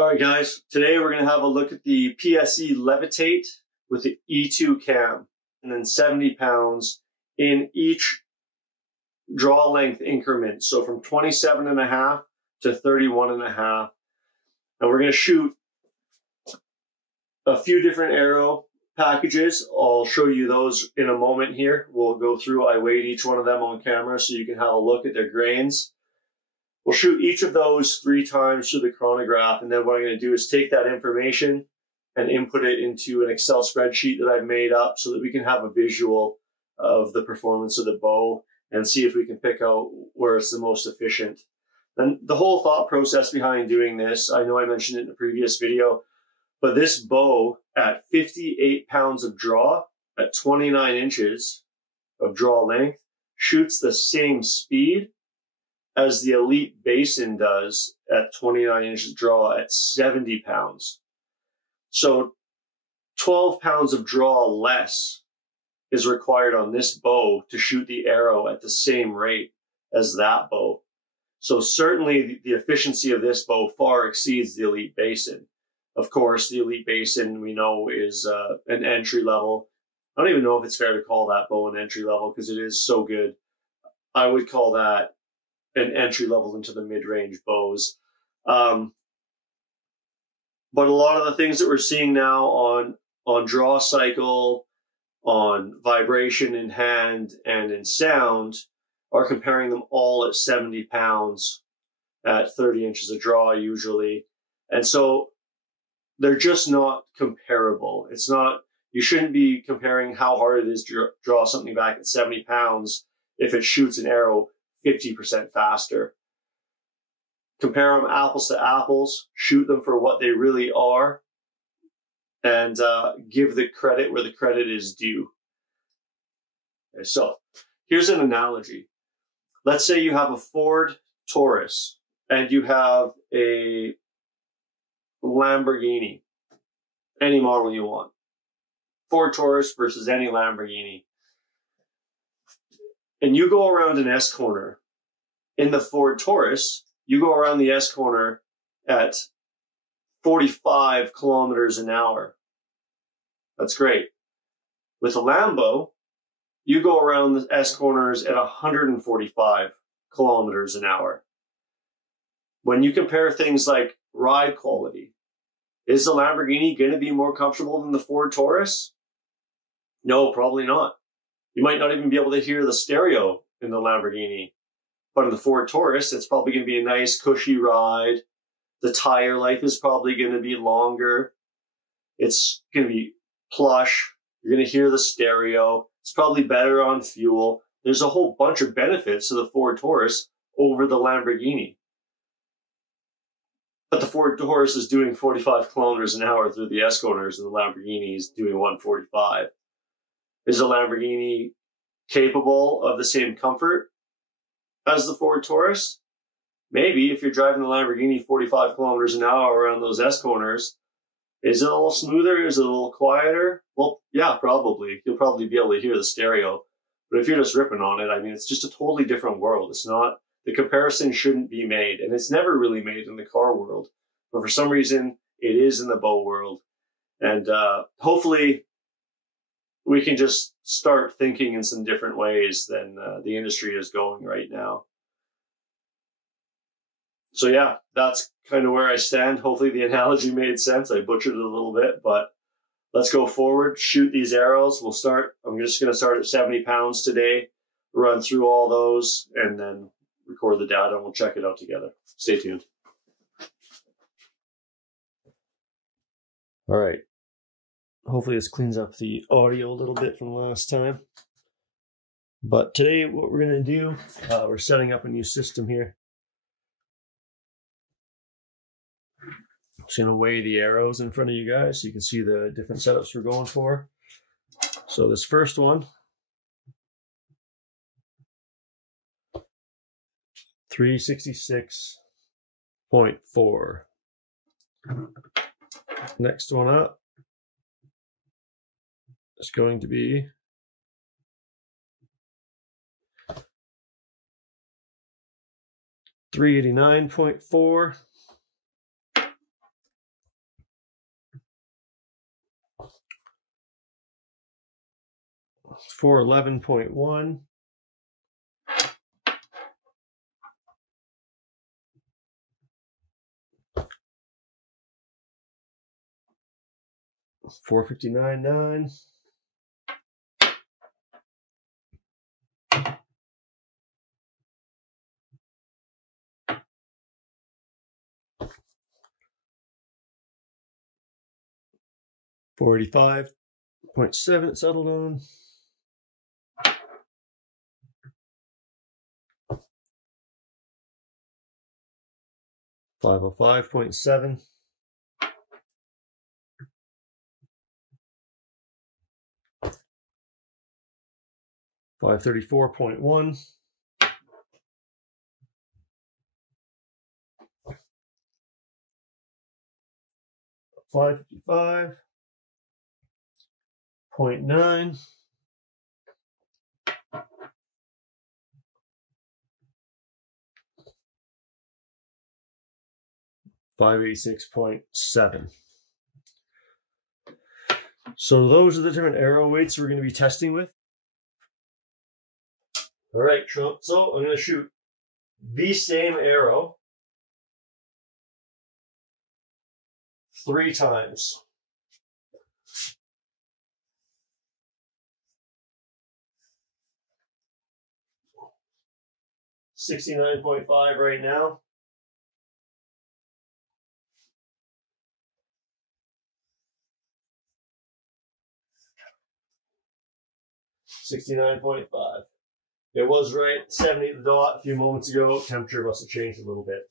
All right, guys, today we're going to have a look at the PSE Levitate with the E2 cam, and then 70 pounds in each draw length increment. So from 27.5 to 31.5. And we're going to shoot a few different arrow packages. I'll show you those in a moment here. We'll go through, I weighed each one of them on camera so you can have a look at their grains. We'll shoot each of those 3 times through the chronograph, and then what I'm going to do is take that information and input it into an Excel spreadsheet that I've made up so that we can have a visual of the performance of the bow and see if we can pick out where it's the most efficient. And the whole thought process behind doing this, I know I mentioned it in a previous video, but this bow at 58 pounds of draw at 29 inches of draw length shoots the same speed as the Elite Basin does at 29 inches draw at 70 pounds. So 12 pounds of draw less is required on this bow to shoot the arrow at the same rate as that bow. So certainly the efficiency of this bow far exceeds the Elite Basin. Of course, the Elite Basin we know is an entry level. I don't even know if it's fair to call that bow an entry level because it is so good. I would call that an entry level into the mid-range bows. But a lot of the things that we're seeing now on draw cycle, on vibration in hand and in sound are comparing them all at 70 pounds at 30 inches of draw usually. And so they're just not comparable. It's not, you shouldn't be comparing how hard it is to draw something back at 70 pounds if it shoots an arrow 50% faster. Compare them apples to apples, shoot them for what they really are, and give the credit where the credit is due. Okay, so here's an analogy. Let's say you have a Ford Taurus and you have a Lamborghini, any model you want. Ford Taurus versus any Lamborghini. And you go around an S corner. In the Ford Taurus, you go around the S corner at 45 kilometers an hour. That's great. With a Lambo, you go around the S corners at 145 kilometers an hour. When you compare things like ride quality, is the Lamborghini going to be more comfortable than the Ford Taurus? No, probably not. You might not even be able to hear the stereo in the Lamborghini. But in the Ford Taurus, it's probably going to be a nice, cushy ride. The tire life is probably going to be longer. It's going to be plush. You're going to hear the stereo. It's probably better on fuel. There's a whole bunch of benefits to the Ford Taurus over the Lamborghini. But the Ford Taurus is doing 45 kilometers an hour through the S corners, and the Lamborghini is doing 145. Is the Lamborghini capable of the same comfort as the Ford Taurus? Maybe if you're driving the Lamborghini 45 kilometers an hour around those S corners. Is it a little smoother? Is it a little quieter? Well, yeah, probably. You'll probably be able to hear the stereo. But if you're just ripping on it, I mean, it's just a totally different world. It's not, the comparison shouldn't be made. And it's never really made in the car world. But for some reason, it is in the bow world. And hopefully, we can just start thinking in some different ways than the industry is going right now. So yeah, that's kind of where I stand. Hopefully the analogy made sense. I butchered it a little bit, but let's go forward, shoot these arrows. We'll start, I'm just going to start at 70 pounds today, run through all those, and then record the data, and we'll check it out together. Stay tuned. All right. Hopefully this cleans up the audio a little bit from last time. But today what we're going to do, we're setting up a new system here. I'm just going to weigh the arrows in front of you guys so you can see the different setups we're going for. So this first one, 366.4. Next one up is going to be 389.4. 411.1. 459.9. 485.7 settled on. 505.7. 534.1. 555.9. 586.7. So those are the different arrow weights we're going to be testing with. All right, so I'm going to shoot the same arrow 3 times. $69.5 right now. $69.5. It was right, 70 at the dot a few moments ago. Temperature must have changed a little bit.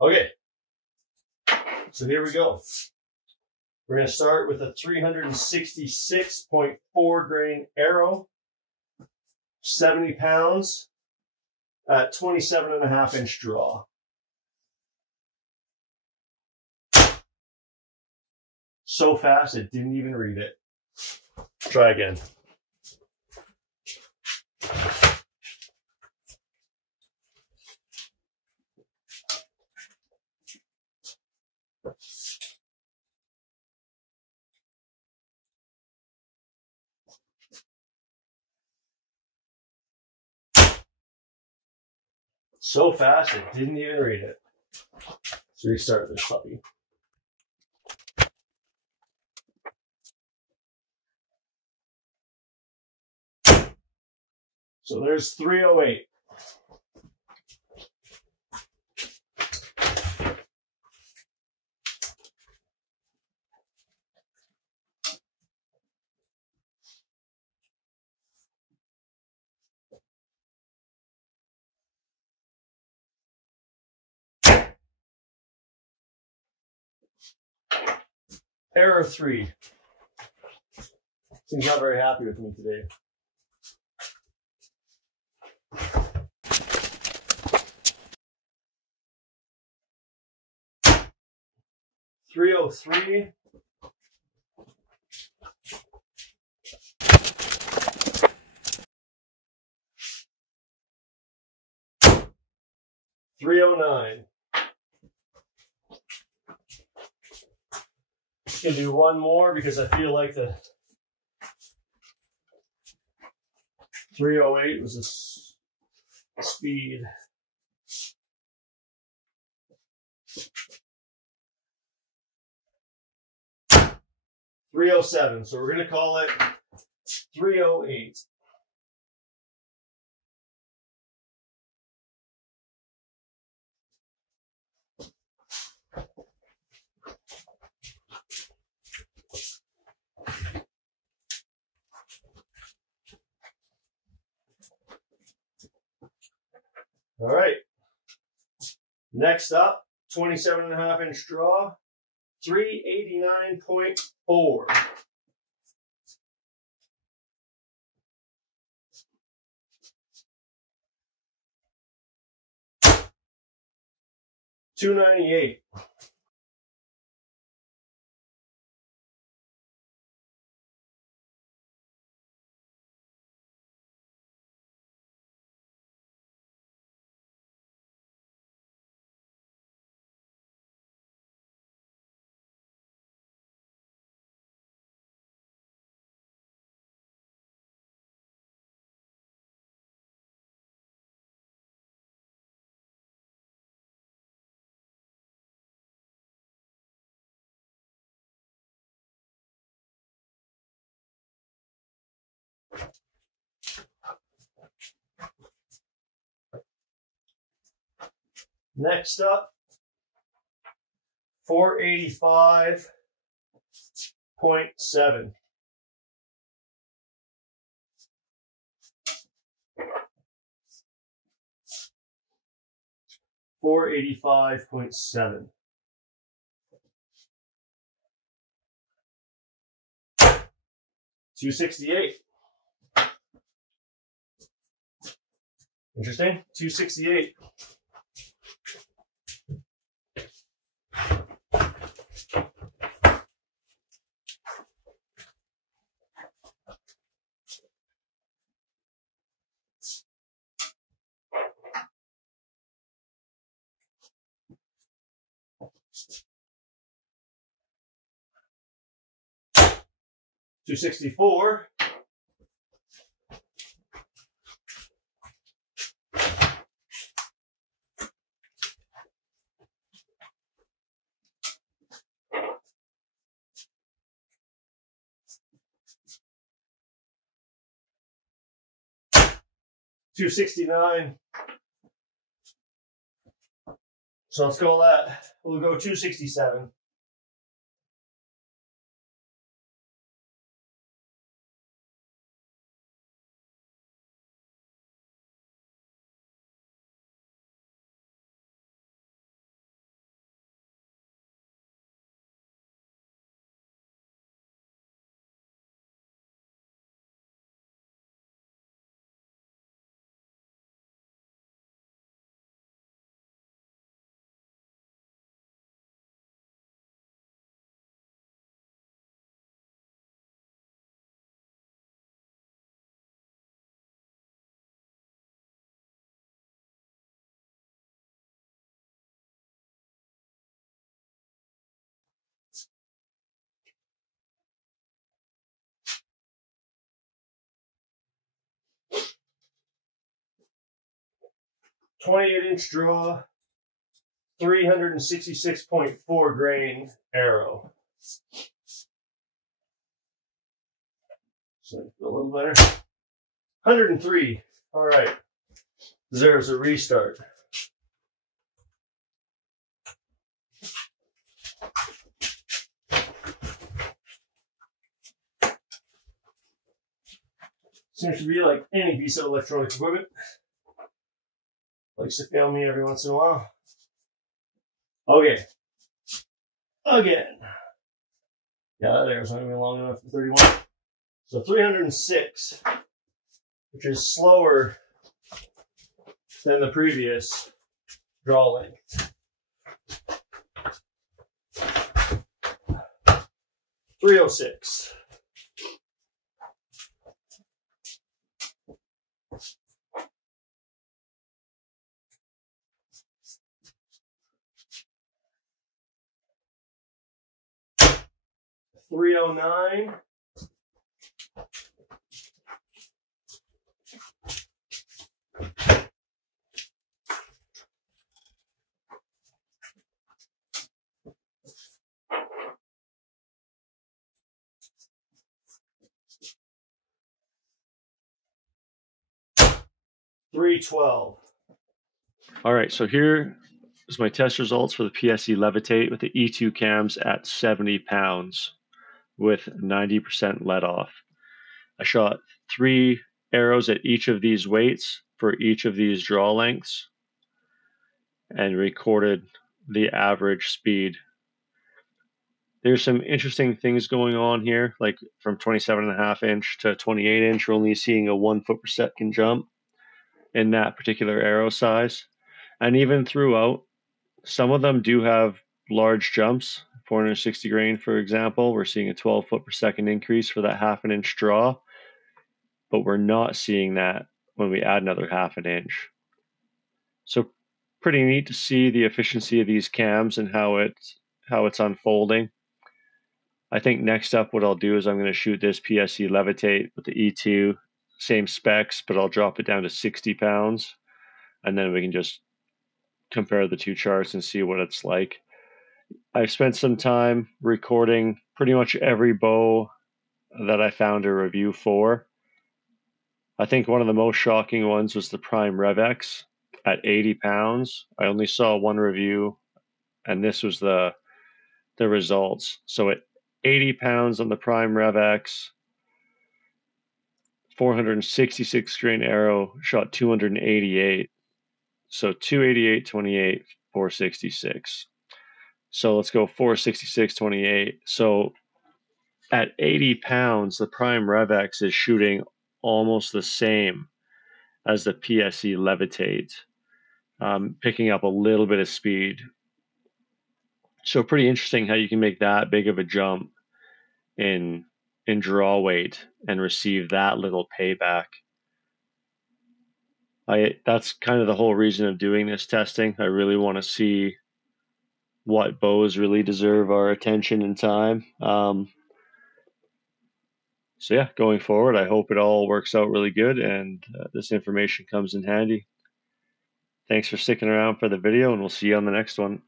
Okay, so here we go. We're going to start with a 366.4 grain arrow, 70 pounds at 27.5 inch draw. So fast, it didn't even read it. Try again. So fast, it didn't even read it. Let's restart this puppy. So there's 308. Error 3. Seems not very happy with me today. $303. $309. Gonna do one more because I feel like the 308 was a speed. $307. So we're gonna call it 308. All right. Next up, 27.5 inch draw, 389.4. $298. Next up, 485.7. $485.7. $268. Interesting. $268. $264. $269. So let's go that. We'll go $267. .28-inch draw, 366.4 grain arrow. So a little better. 103. All right. Deserves a restart. Seems to be like any piece of electronic equipment. Likes to fail me every once in a while. Okay. Again. Yeah, that arrow's not even long enough for 31. So 306, which is slower than the previous draw length. 306. $309. $312. All right, so here is my test results for the PSE Levitate with the E2 cams at 70 pounds with 90% let off. I shot 3 arrows at each of these weights for each of these draw lengths and recorded the average speed. There's some interesting things going on here, like from 27.5 inch to 28 inch, we're only seeing a 1 foot per second jump in that particular arrow size. And even throughout, some of them do have large jumps. 460 grain, for example, we're seeing a 12 foot per second increase for that 1/2 inch draw, but we're not seeing that when we add another 1/2 inch. So pretty neat to see the efficiency of these cams and how it's unfolding. I think next up what I'll do is I'm going to shoot this PSE Levitate with the E2, same specs, but I'll drop it down to 60 pounds, and then we can just compare the two charts and see what it's like. I've spent some time recording pretty much every bow that I found a review for, I think one of the most shocking ones was the Prime RevX at 80 pounds. I only saw one review, and this was the results. So at 80 pounds on the Prime RevX, 466 grain arrow shot 288. So 288.28, 466. So let's go 466.28. So at 80 pounds, the Prime RevX is shooting almost the same as the PSE Levitate, picking up a little bit of speed. So pretty interesting how you can make that big of a jump in draw weight and receive that little payback. That's kind of the whole reason of doing this testing. I really want to see what bows really deserve our attention and time. So yeah, going forward, I hope it all works out really good and this information comes in handy. Thanks for sticking around for the video, and we'll see you on the next one.